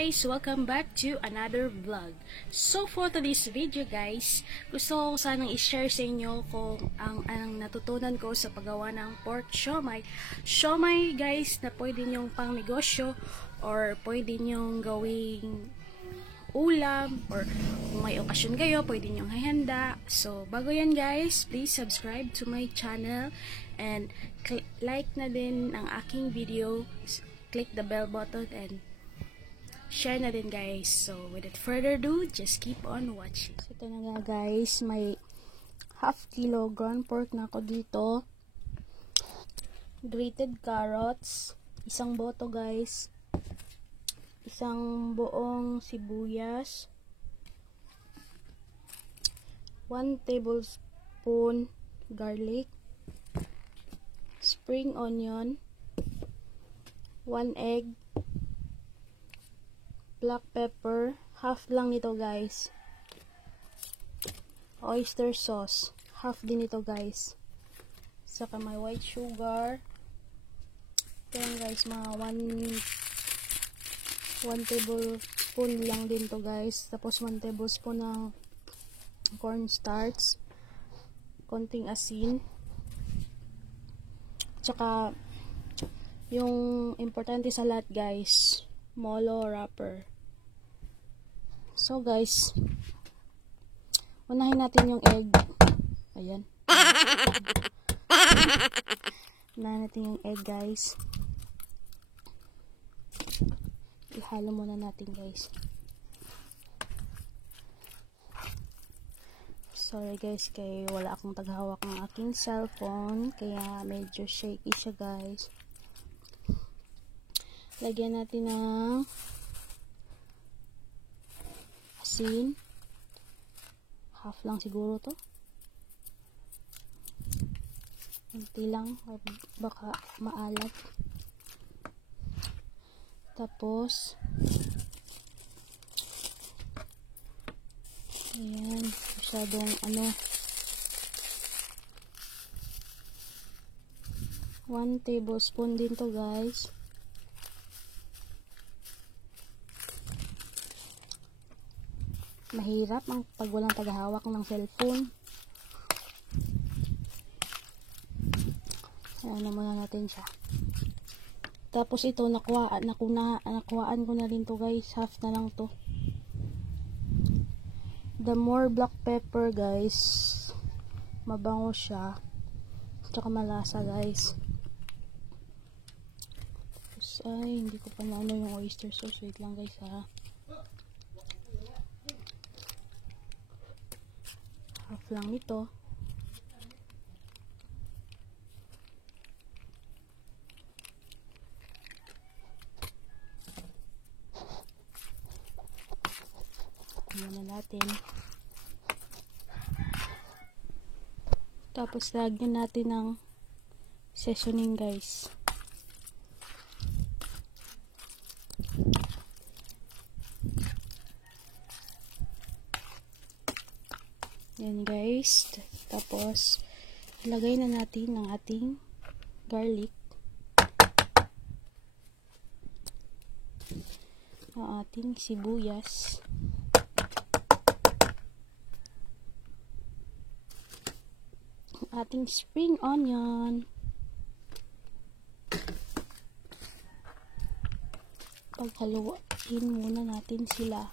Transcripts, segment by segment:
Guys, welcome back to another vlog. So for today's video guys, gusto ko sanang i-share sa inyo kung ang natutunan ko sa paggawa ng pork siomai. Siomai guys na pwede nyong pang negosyo or pwede nyong gawing ulam or kung may okasyon kayo, pwede nyong hahanda. So bago yan guys, please subscribe to my channel and like na din ang aking video, click the bell button and share na din guys. So without further ado, just keep on watching. So ito na nga guys, may half kilo ground pork na ako dito, grated carrots, isang boto guys, isang buong sibuyas, 1 tablespoon garlic, spring onion, 1 egg, black pepper, half lang nito guys, oyster sauce, half din ito guys, saka may white sugar, yan guys, mga 1 tablespoon lang din to guys, tapos 1 tablespoon ng cornstarch, konting asin, tsaka yung importante sa lahat guys, molo wrapper. So guys, unahin natin yung egg. Ayan. Unahin natin yung egg guys. Ihalo muna natin guys. Sorry guys, kaya wala akong taghawak ng aking cellphone, kaya medyo shaky siya guys. Lagyan natin ng asin, half lang siguro to, konti lang baka maalat. Tapos ayan, masyadong 1 tablespoon din to guys. Mahirap ang pag walang paghahawak ng cellphone. Ayan na muna natin siya. Tapos ito, nakuhaan ko na rin to guys. Half na lang to. The more black pepper guys, mabango siya. Tsaka malasa guys. Tapos ay, hindi ko pa naano yung oyster sauce. Wait lang guys ha. Half lang nito. Ayan na natin. Tapos lagyan natin ng seasoning guys. Yan guys. Tapos ilagay na natin ang ating garlic, ang ating sibuyas, ang ating spring onion, paghaluin muna natin sila.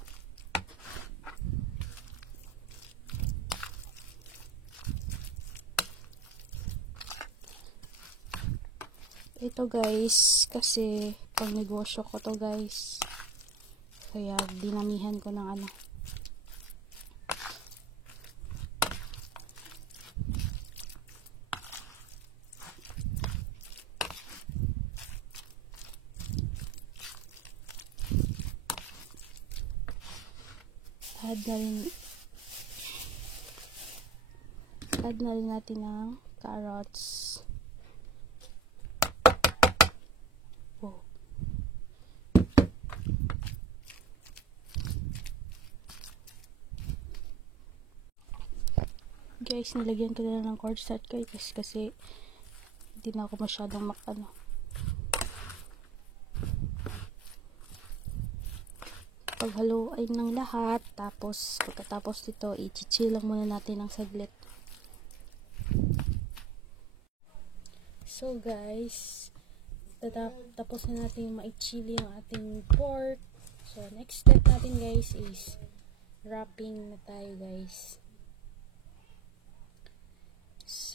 Ito guys, kasi pang negosyo ko to guys, kaya dinamihan ko ng add na rin natin ng carrots. Guys, nilagyan ko na ng cornstarch guys kasi hindi na ako masyadong paghaluin ng lahat. Tapos pagkatapos nito, i-chill lang muna natin ng saglit. So guys, tapos na natin ma-chili ang ating pork. So next step natin guys is wrapping na tayo guys.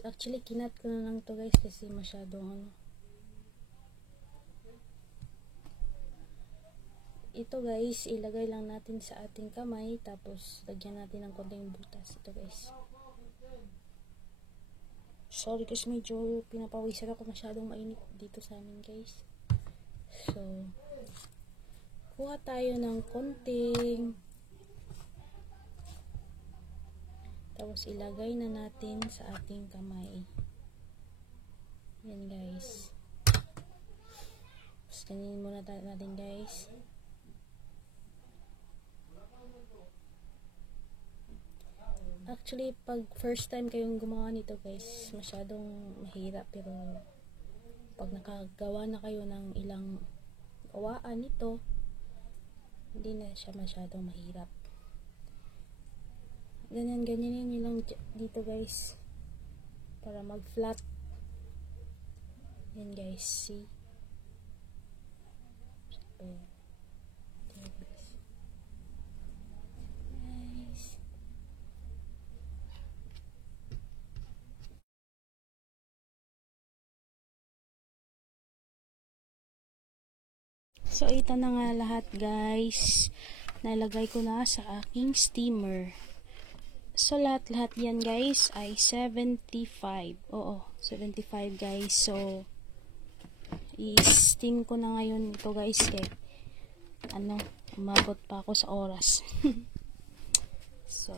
Actually kinat ko na lang to guys kasi masyadong ito guys, ilagay lang natin sa ating kamay, tapos lagyan natin ng konting butas. Ito guys. Sorry guys, medyo pinapawisan ako, masyadong mainit dito sa amin guys. So, kuha tayo ng konting, tapos ilagay na natin sa ating kamay. Yan guys. Tapos ganyan muna natin guys. Actually, pag first time kayong gumawa nito guys, masyadong mahirap, pero pag nakagawa na kayo ng ilang gawaan nito, hindi na siya masyadong mahirap. Ganyan nyo lang dito guys para mag flat. Yan guys, see? So, so, ito na nga lahat guys. Nalagay ko na sa aking steamer. So, lahat yan guys ay 75. Oo, 75 guys. So, i-steam ko na ngayon ito guys. Umabot pa ako sa oras. So,